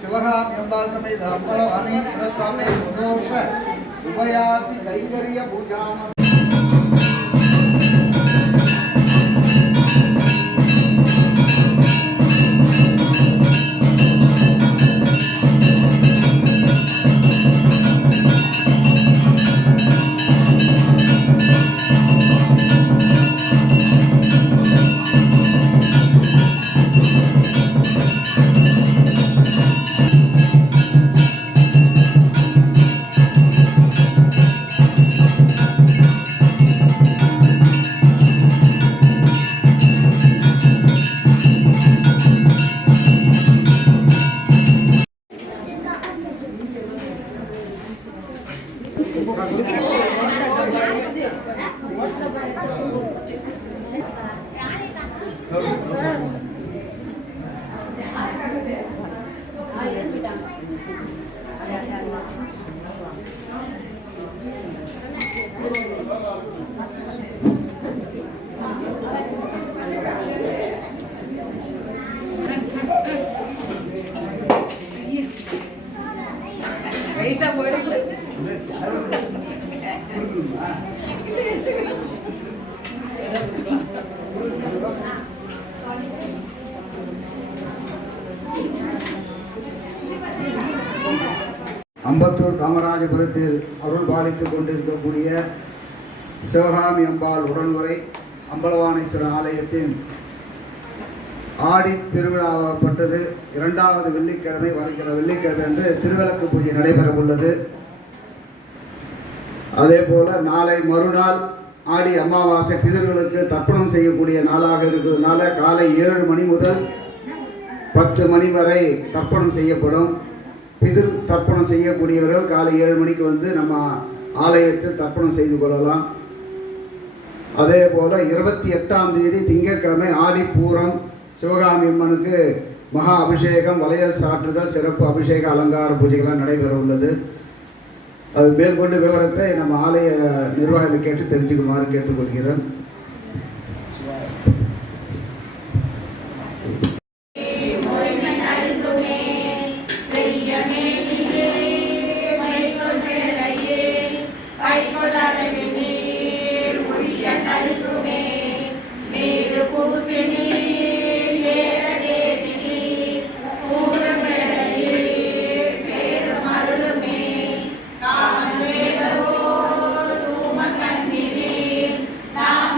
शिवहाम्यंबाल समेत अम्बलवाणी शिवस्वामी मनोष उभयाति कैंकर्य पूजाम அம்பத்தூர் காமராஜபுரத்தில் அருள் பாலித்துக் கொண்டிருக்கக்கூடிய சிவகாமி அம்பாள் உடன்முறை அம்பலவாணேஸ்வரர் ஆலயத்தின் ஆடி திருவிழாவப்பட்டது. 2வது வெள்ளிக்கிழமை வருகிற வெள்ளிக்கிழமை அன்று திருவிளக்கு பூஜை நடைபெற உள்ளது. அதே போல நாளை மறுநாள் ஆடி அமாவாசை பிதர்களுக்கு தர்ப்பணம் செய்யக்கூடிய நாளாக இருக்கிறதுனால காலை 7 மணி முதல் 10 மணி வரை தர்ப்பணம் செய்யப்படும். பிதிர் தர்ப்பணம் செய்யக்கூடியவர்கள் காலை 7 மணிக்கு வந்து நம்ம ஆலயத்தில் தர்ப்பணம் செய்து கொள்ளலாம். அதே போல் 28ஆம் தேதி திங்கட்கிழமை ஆடி பூரம் சிவகாமி அம்மனுக்கு மகா அபிஷேகம், வளையல் சாற்றுதல், சிறப்பு அபிஷேக அலங்கார பூஜைகளாக நடைபெற உள்ளது. அது மேற்கொண்டு விவரத்தை நம்ம ஆலய நிர்வாகிகள் கேட்டு தெரிஞ்சுக்குமாறு கேட்டுக்கொள்கிறேன். Nam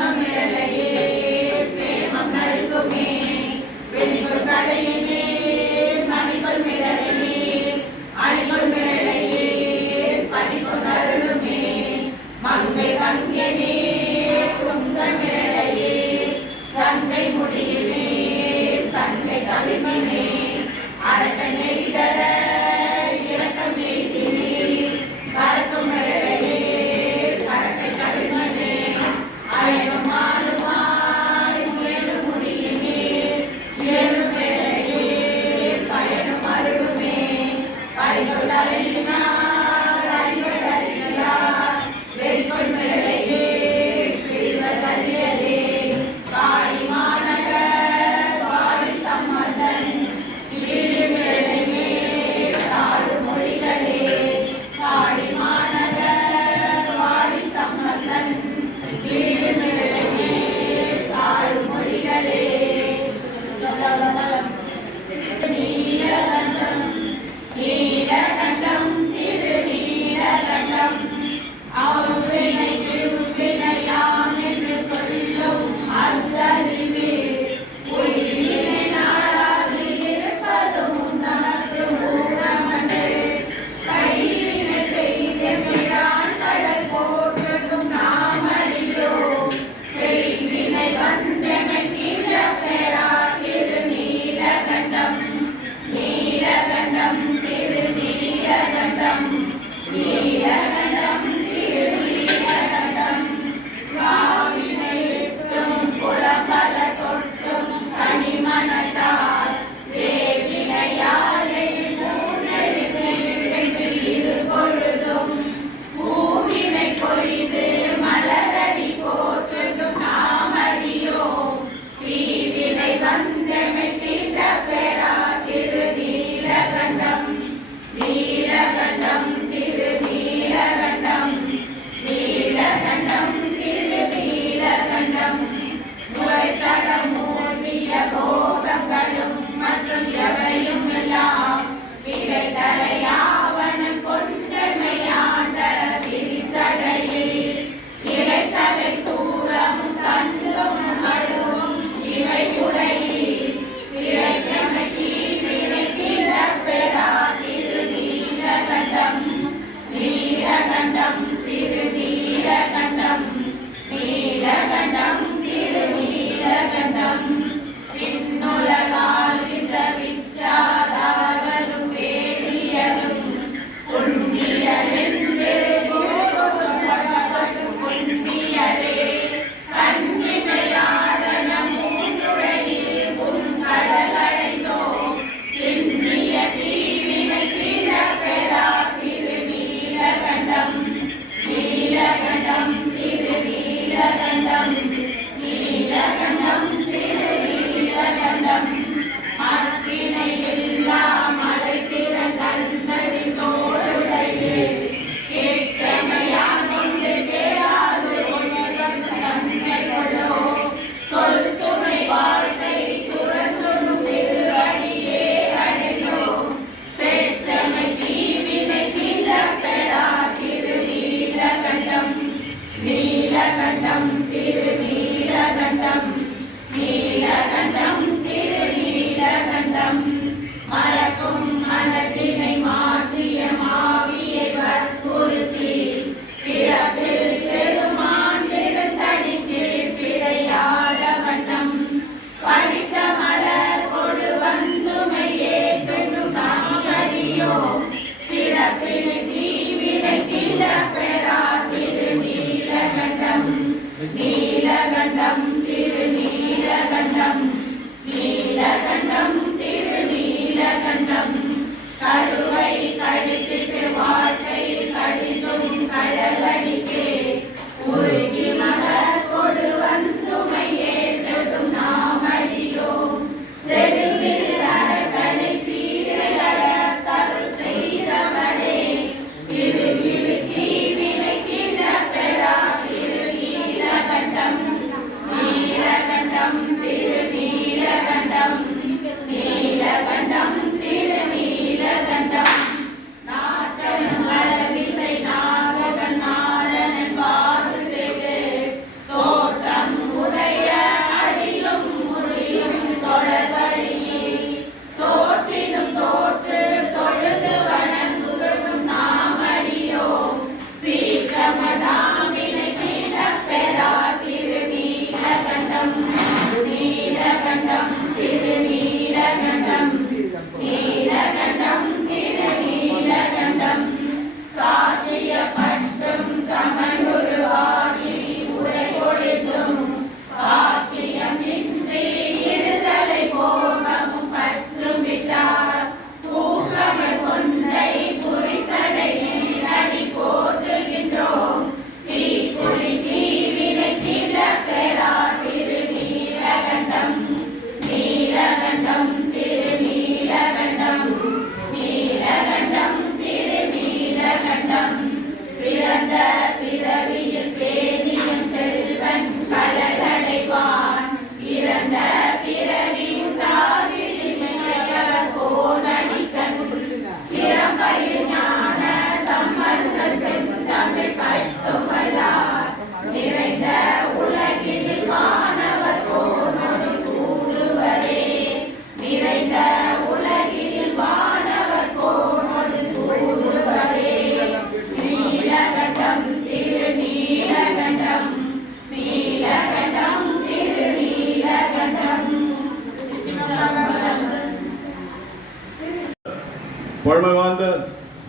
பழமை வாய்ந்த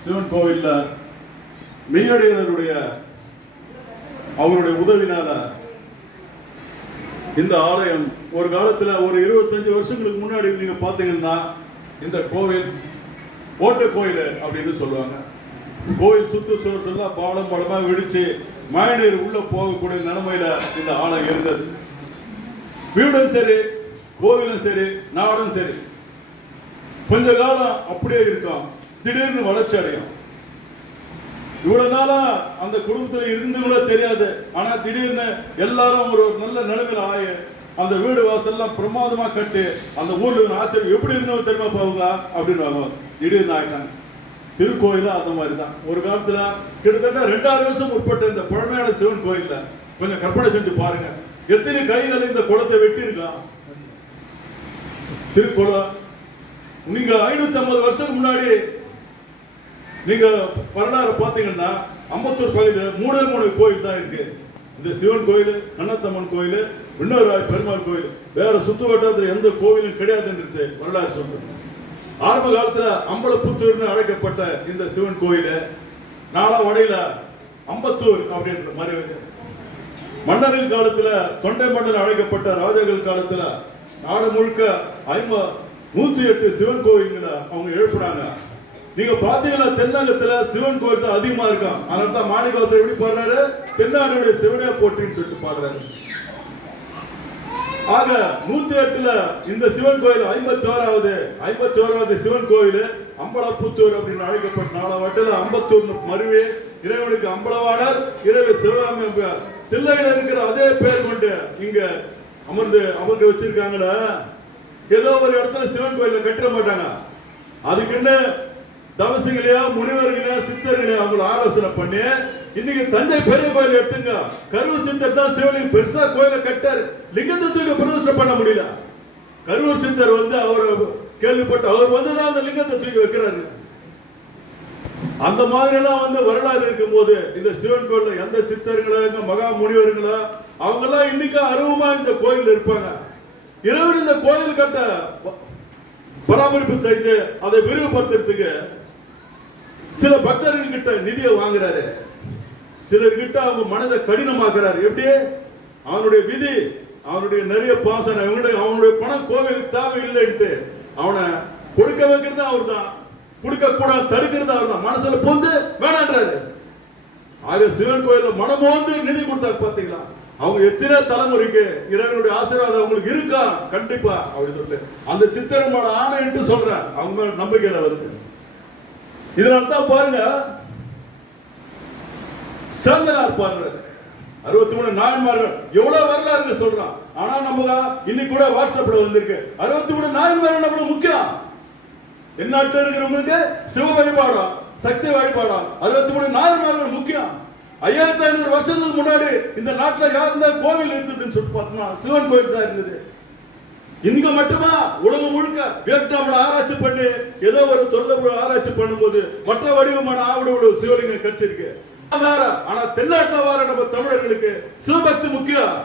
சிவன் கோவில்ல மெய்யடிகளுடைய அவருடைய உதவினால இந்த ஆலயம் ஒரு காலத்துல ஒரு 25 வருஷங்களுக்கு முன்னாடி நீங்க பாத்தீங்கன்னா இந்த கோவில் ஓட்ட கோயில் அப்படின்னு சொல்லுவாங்க. கோயில் சுற்றுச்சுவரெல்லாம் பாலம் பாலமா வெடிச்சு மழைநீர் உள்ள போகக்கூடிய நிலைமையில இந்த ஆலயம் இருந்தது. வீடும் சரி, கோவிலும் சரி, நாடும் சரி. கொஞ்ச காலம் அப்படியே இருக்கும், திடீர்னு வளர்ச்சி அடையும். இவ்வளவு நாளா அந்த குடும்பத்துல இருந்தவங்கள தெரியாது, ஆனா திடீர்னு எல்லாரும் ஒரு நல்ல நிலைமையில ஆயு அந்த வீடு வாசல்லாம் பிரமாதமா கட்டி அந்த ஊர்ல ஆச்சரியம் எப்படி இருந்தவங்க தெரியுமா பாவங்க அப்படின்னு திடீர்னு ஆயிட்டாங்க. திருக்கோயில அந்த மாதிரி தான். ஒரு காலத்துல கிட்டத்தட்ட 2000 வருஷம் உட்பட்ட இந்த பழமையான சிவன் கோயில்ல கொஞ்சம் கற்பனை செஞ்சு பாருங்க, எத்தனை கைகள் இந்த குளத்தை வெட்டி இருக்கான். திருக்குளம் நீங்க 550 வருஷத்துக்கு முன்னாடி நீங்க வரலாறு பாத்தீங்கன்னா அம்பத்தூர் பகுதியில் 3 கோயில் தான் இருக்கு. இந்த சிவன் கோயில், கண்ணத்தம்மன் கோயில், இன்னொரு பெருமாள் கோயில், வேற சுத்து வட்டாரத்தில் எந்த கோவிலும் கிடையாதுன்றது வரலாறு சொல்றது. ஆரம்ப காலத்துல அம்பலப்புத்தூர்னு அழைக்கப்பட்ட இந்த சிவன் கோயில் நாளா வடையில அம்பத்தூர் அப்படின்ற மாதிரி, மன்னர்கள் காலத்துல தொண்டை மன்னர் அழைக்கப்பட்ட ராஜாக்கள் காலத்துல நாடு முழுக்க 108 சிவன் கோயில்களை அவங்க எழுப்புறாங்க. நீங்க பாத்தீங்கன்னா தென்னகத்துல சிவன் கோயில் தான் அதிகமா இருக்கும். அதனால தான் மாணிக்கவாசர் எப்படி பாடுறாரு, தென்னாடுடைய சிவனே போற்றின்னு சொல்லிட்டு பாடுறாரு. ஆக 108ல இந்த சிவன் கோயில் 51வது சிவன் கோயில் அம்பலப்புத்தூர் அப்படின்னு அழைக்கப்பட்ட நாளவட்டில் அம்பத்தூர் மருவே இறைவனுக்கு அம்பலவாணர், இறைவி சிவகாமி தில்லையில இருக்கிற அதே பேர் கொண்டு இங்க அமர்ந்து அவங்க வச்சிருக்காங்களா. ஏதோ ஒரு இடத்துல சிவன் கோயில கட்டிட மாட்டாங்க, அதுக்குன்னு தவசிகளையா முனிவர்களையா சித்தர்களையா அவங்களை ஆலோசனை பண்ணி இன்னைக்கு தஞ்சை பெரிய கோயில் எடுத்துங்க, கரூர் சித்தர் தான் சிவலிங்கம் பெருசா கோயில கட்டாரு, லிங்கத்தை தூக்கி பிரதிஷ்டை பண்ண முடியல. கரூர் சித்தர் அவர் கேள்விப்பட்டு அவர் வந்துதான் அந்த லிங்கத்தை தூக்கி வைக்கிறாரு. அந்த மாதிரி எல்லாம் வரலாறு இருக்கும் போது இந்த சிவன் கோயில்ல எந்த சித்தர்களா மகா முனிவர்களா அவங்க எல்லாம் இன்னைக்கு அருவமா இந்த கோயில் இருப்பாங்க. இறைவன் இந்த கோயில் கட்ட பராமரிப்பு செய்து அதை விரிவுபடுத்துறதுக்கு சில பக்தர்கள் கிட்ட நிதியை வாங்குறாரு, சிலர்கிட்ட அவங்க மனதை கடினமாக்குறாரு. எப்படி? அவனுடைய விதி, அவனுடைய நிறைய பாசனை, அவனுடைய பணம் கோவிலுக்கு தேவை இல்லைன்ட்டு அவனை கொடுக்க வைக்கிறது அவர் தான், கொடுக்க கூட தடுக்கிறது அவர் தான், மனசுல பொந்து வேணான்றாரு. ஆக சிவன் கோயில மனமோந்து நிதி கொடுத்தாங்க. பாத்தீங்களா அவங்க எத்தனை தலைமுறைக்கு இறைவனுடைய ஆசீர்வாதம் அவங்களுக்கு இருக்கா? கண்டிப்பா அப்படி சொல்லிட்டு அந்த சித்தரமான ஆணைன்ட்டு சொல்றேன், அவங்க மேல நம்பிக்கையில வருது. இதனால தான் பாருங்க சேந்தனார் பாடுறாரு 63 நாயன்மார்கள் எவ்வளவு வரலாறு சொல்றான். ஆனா நம்ம இன்னைக்கு கூட வாட்ஸ்அப்ல வந்திருக்கு 63 நாயன்மார்கள் நம்மளுக்கு முக்கியம். எந்நாட்டில் இருக்கிறவங்களுக்கு சிவ வழிபாடா சக்தி வழிபாடா 63 நாயன்மார்கள் முக்கியம். 5500 வருஷத்துக்கு முன்னாடி இந்த நாட்டில் யாருந்தா கோவில் இருந்ததுன்னு சொல்லிட்டு பார்த்தோம்னா சிவன் கோவில் தான் இருந்தது. இங்க மட்டுமா உலகம் முழுக்க வியட்நாம்ல ஆராய்ச்சி பண்ணி ஏதோ ஒரு தொல்லை ஆராய்ச்சி பண்ணும்போது மற்ற வடிவமான ஆவட சிவலிங்கம் கிடைச்சிருக்கு வேற. ஆனா தென்னாட்டில் வர நம்ம தமிழர்களுக்கு சிவபக்தி முக்கியம்.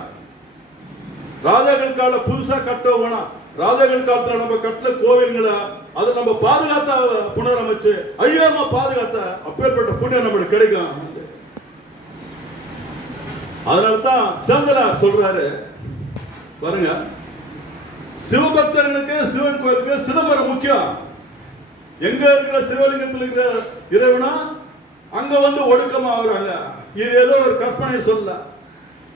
ராஜாக்கள் கால புதுசா கட்டவோம்னா ராஜாக்கள் காலத்துல நம்ம கட்டின கோவில்களை அதை நம்ம பாதுகாத்தா புனரமைச்சு அழியாம பாதுகாத்த அப்பேற்பட்ட புண்ணியம் நம்மளுக்கு கிடைக்கும். அதனால்தான் சேந்தனார் சொல்றாரு பாருங்க, சிவபக்தர்களுக்கு சிவன் கோயிலுக்கு சிதம்பரம் முக்கியம். எங்க இருக்கிற சிவலிங்கத்தில் இருக்கிற இறைவனா அங்க ஒடுக்கமா ஆகுறாங்க. இது ஏதோ ஒரு கற்பனை சொல்ல.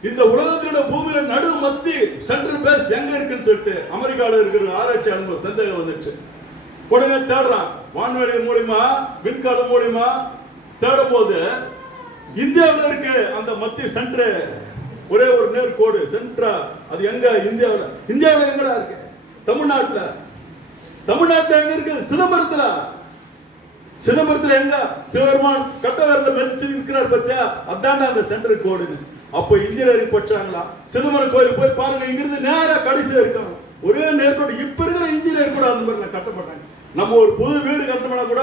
இந்த உலகத்தோட பூமியில நடு மத்தி சென்ட்ரல் பேஸ் எங்க இருக்குன்னு சொல்லிட்டு அமெரிக்கால இருக்கிற ஆராய்ச்சி அனுபவம் சந்தேகம் வந்துச்சு. உடனே தேடுறான், வான்வெளி மூலியமா விண்காலம் மூலியமா தேடும் போது இந்தியாவில் இருக்கு அந்த மத்திய சென்டர், ஒரே ஒரு நேர் கோடு சென்டரா. அது எங்க? இந்தியாவில் எங்கடா இருக்கு? தமிழ்நாட்டுல எங்க இருக்கு? சிதம்பரத்துல. சிதம்பரத்துல எங்க? சிவபெருமான் கட்டவரல மெதிச்சு இருக்கிறார் பத்தியா, அதான்டா அந்த சென்டர் கோடு. அப்ப இன்ஜினியரிங் படிச்சாங்களா? சிதம்பரம் கோயில் போய் பாருங்க, இங்கிருந்து நேரா கடைசியா இருக்காங்க ஒரே நேர்கோடு. இப்ப இருக்கிற இன்ஜினியர் கூட அந்த மாதிரி கட்ட மாட்டாங்க. நம்ம ஒரு புது வீடு கட்டணும்னா கூட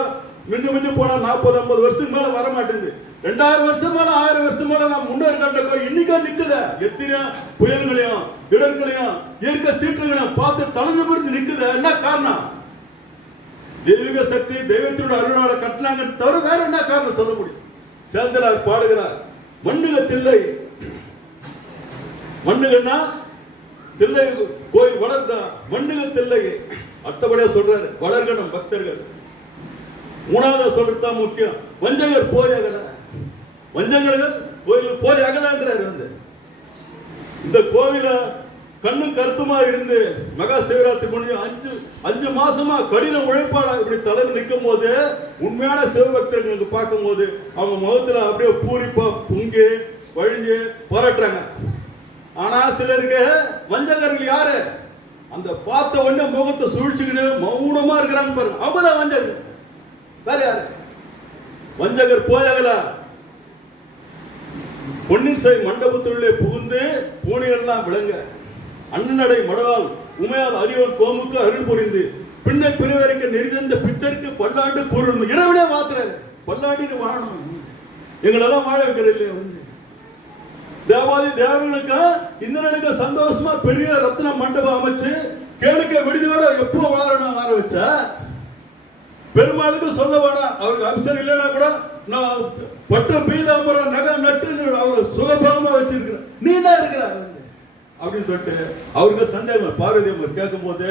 மிஞ்சி போனா 40-50 வருஷத்துக்கு மேல வர மாட்டேங்குது. 2000 வருஷம் மேல 1000 வருஷம் மேல நம்ம முன்னோர் கட்ட கோயில் இன்னைக்கா நிக்குத. எத்தனை புயல்களையும் இடர்களையும் இயற்கை சீற்றங்களையும் பார்த்து தலைஞ்சு பிறந்து நிக்குத. என்ன காரணம்? தெய்வீக சக்தி தெய்வத்தோட அருளால கட்டினாங்க தவிர வேற என்ன காரணம் சொல்ல முடியும்? சேந்தனார் பாடுகிறார், மண்ணுக தில்லை, மண்ணுகன்னா தில்லை கோயில் வளர்ந்தா மண்ணுக தில்லை. அடுத்தபடியா சொல்றாரு வளர்கணும் பக்தர்கள். மூணாவது சொல்றதுதான் முக்கியம், வஞ்சகர் போய் அகல. வஞ்சகர்கள் கோயிலுக்கு போய் அகலன்றாரு. இந்த கோவில கண்ணும் கருத்துமா இருந்து மகா சிவராத்திரி பண்ணி அஞ்சு மாசமா கடின உழைப்பாளா இப்படி தலைமை நிற்கும் போது உண்மையான சிவபக்தர்களுக்கு பார்க்கும் போது அவங்க முகத்துல அப்படியே பூரிப்பா பொங்கி வழிஞ்சு பாராட்டுறாங்க. ஆனா சிலருக்கு வஞ்சகர்கள் யாரு? அந்த பார்த்த உடனே முகத்தை சுழிச்சுக்கிட்டு மௌனமா இருக்கிறாங்க பாருங்க, அவங்கதான் வஞ்சகர். வேற யாரு? வஞ்சகர் போயாகலா பொன்னின் செய் மண்டபத்துள்ளே புகுந்து பூனைகள்லாம் விளங்க அண்ணனடை மடவால் உமையால் அரியவன் கோமுக்கு அருள் புரிந்து பின்னை பிறவரைக்கு நெறிந்த பித்தருக்கு பல்லாண்டு கூறணும். இரவிலே மாத்துறாரு, பல்லாண்டு வாழணும், எங்களெல்லாம் வாழ வைக்கிற இல்லையா? தேவாதி தேவர்களுக்கு இந்திரனுக்கு சந்தோஷமா பெரிய ரத்ன மண்டபம் அமைச்சு கேளுக்க விடுதியோட எப்போ வாழணும் வாழ வச்சா பெருமாளுக்கு சொல்ல வேணாம். அவருக்கு அபிஷேகம் இல்லைன்னா கூட நான் பட்ட பீதாம்பரம் நகை நட்டு அவர் சுகபாகமா வச்சிருக்கிறேன், நீ தான் இருக்கிறார் அப்படின்னு சொல்லிட்டு அவருக்கு சந்தேகம். பார்வதி அம்மன் கேட்கும் போது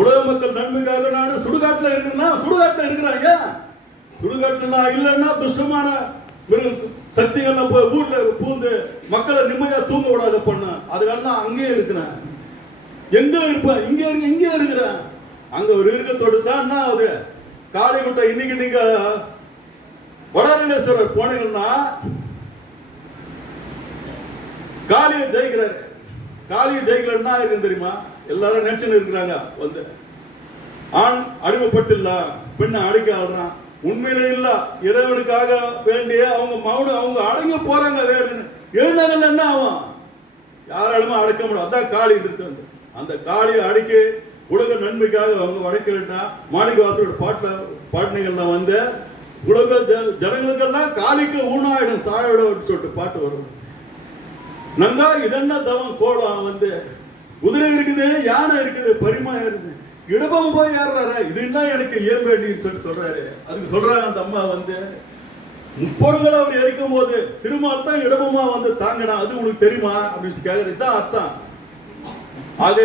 உலக மக்கள் நன்மைக்காக நான் சுடுகாட்டுல இருக்கிறேன்னா சுடுகாட்டுல இருக்கிறாங்க, சுடுகாட்டுல இல்லைன்னா துஷ்டமான சக்திகள்லாம் போய் ஊர்ல பூந்து மக்களை நிம்மதியா தூங்க விடாத பண்ண அதுக்கெல்லாம் அங்கேயே இருக்கிறேன். எங்க இருப்பேன்? இங்கே இருக்கிறேன். அங்க ஒரு இருக்கத்தோடு தான் என்ன ஆகுது? காளிகுட்டை இன்னைக்கு நீங்க வடநீலேஸ்வரர் போனீங்கன்னா காளியை ஜெயிக்கிறாரு. காளியை ஜெயிக்கிறன்னா இருக்கு தெரியுமா? எல்லாரும் நினைச்சுன்னு இருக்கிறாங்க, வந்து ஆண் அடிமைப்பட்டுலாம் பெண்ணை அடிக்க ஆடுறான். உண்மையிலே இல்ல, இறைவனுக்காக வேண்டிய அவங்க மௌனம், அவங்க அடங்கி போறாங்க. வேணுன்னு எழுந்தாங்கன்னு என்ன ஆகும்? யாராலுமே அடக்க முடியும். அதான் காளி இருக்கு. அந்த காளியை அடிக்க உலக நன்மைக்காக அவங்க வடக்கிறா மாணிக்கவாசரோட பாட்டினைகள்லாம் வந்து உலக ஜனங்களுக்கெல்லாம் காளிக்கு ஊனாயிடும் சாயோட சொல்லிட்டு பாட்டு வரும். நங்கா இதென்ன தவம் கோலம் வந்து குதிரை இருக்குது, யானை இருக்குது, பரிமாயம் இருக்குது, இடபம் போய் ஏறாரு, இதுதான் எனக்கு ஏன் வேண்டின்னு சொல்லி சொல்றாரு. அதுக்கு சொல்றாங்க அந்த அம்மா வந்து முப்பொருங்களை அவர் எரிக்கும் போது திருமால் தான் இடபமா வந்து தாங்கினா, அது உனக்கு தெரியுமா அப்படின்னு கேக்குறது தான் அர்த்தம். ஆக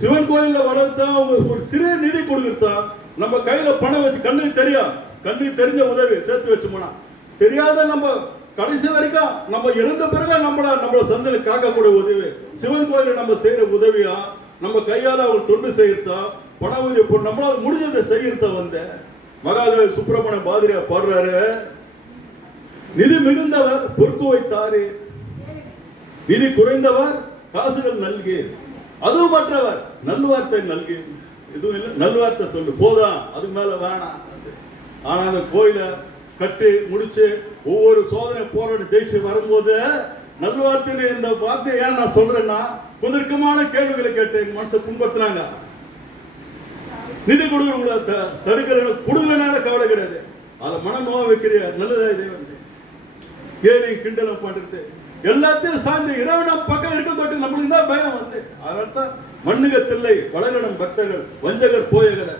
சிவன் கோயில்ல வளர்த்தா ஒரு சிறு நிதி கொடுக்குறதா நம்ம கையில பணம் வச்சு கண்ணுக்கு தெரியும், கண்ணுக்கு தெரிஞ்ச உதவி சேர்த்து வச்சு போனா தெரியாத நம்ம கடைசி வரைக்கும் நம்ம இறந்த பிறகு நம்மள சந்தனை காக்கக்கூடிய உதவி சிவன் கோயில நம்ம செய்யற உதவியா நம்ம கையால அவங்க தொண்டு செய்யறதா பண உதவி நம்மளால முடிஞ்சதை செய்யறத வந்து மகாகவி சுப்பிரமணிய பாதிரியா பாடுறாரு. நிதி மிகுந்தவர் பொறுக்கு வைத்தாரு, நிதி குறைந்தவர் காசுகள் நல்கி, அதுவும் மற்றவர் நல்வார்த்தை நல்கி. எதுவும் இல்லை, நல்வார்த்தை சொல்லு போதான், அதுக்கு மேல வேணாம். ஆனா அந்த கோயில கட்டி முடிச்சு ஒவ்வொரு சோதனை போராட்டம் ஜெயிச்சு வரும்போது நல்வார்த்தை இந்த வார்த்தையை ஏன் நான் சொல்றேன்னா குதர்க்கமான கேள்விகளை கேட்டு எங்க மனசை புண்படுத்தினாங்க. நிதி கொடுக்குறவங்கள தடுக்கிற கொடுக்கலனால கவலை கிடையாது, அதை மன நோவ வைக்கிற நல்லதா இதே வந்து கேலி கிண்டலம் பண்றது எல்லாத்தையும் சார்ந்து இறைவனம் பக்கம் இருக்க தொட்டு நம்மளுக்கு தான் பயம் வந்து. அதனால தான் மண்ணுக தில்லை வளகடம் பக்தர்கள் வஞ்சகர் போயகட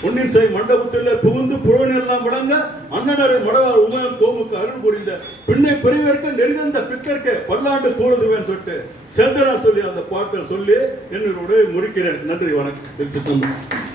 பொன்னின் செய் மண்டபத்தில் புகுந்து புறவனெல்லாம் விளங்க அண்ணனடை மடவார் உமையன் கோமுக்கு அருள் புரிந்த பின்னை பெரியவர்க்கு நெறிந்த பிற்கற்க பல்லாண்டு கூடுதுவேன்னு சொல்லிட்டு செந்தனா சொல்லி அந்த பாட்டை சொல்லி என்னுடைய முடிக்கிறேன். நன்றி, வணக்கம்.